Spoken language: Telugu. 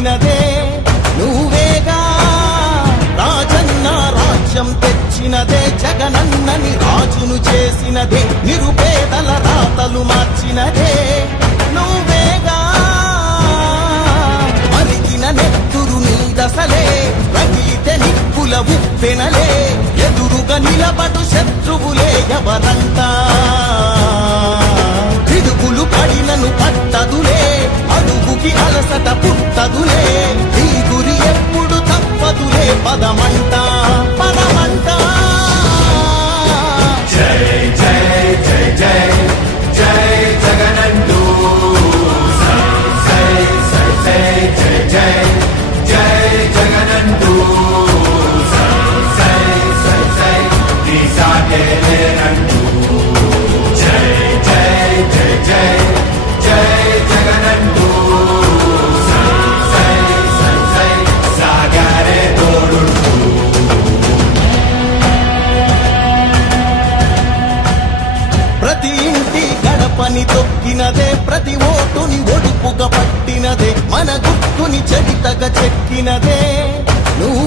వెలిగినదే నువ్వేగా రాజన్న రాజ్యం తెచ్చినదే జగనన్నని రాజును చేసినదే నిరుపేదల రాతలు మార్చినదే నువ్వేగా మరిగిన నెత్తురు నీదసలే రగిలితే నిప్పుల ఉప్పెనలే ఎదురుగా నిలబడు శత్రువులే ఎవరంతా పిడుగులు పడినను పట్టదులే అడుగుకి అలసట పుట్టదులే ఈ గురి ఎప్పుడు తప్పదులే పదమంట పదమంట జై జై జై జై జై జగనంటూ జై జై జై జై జై జై జగనంటూ జై జై జై నీ సాటే లేనంటూ జై జై జై జై జై జగనంటూ జై జై జై సాగరే తోడుంటూ ప్రతి ఇంటి గడపని తొక్కినదే ప్రతి ఓటుని ఒడుపుగా పట్టినదే మన గుర్తుని చరితగా చెక్కినదే నువ్వు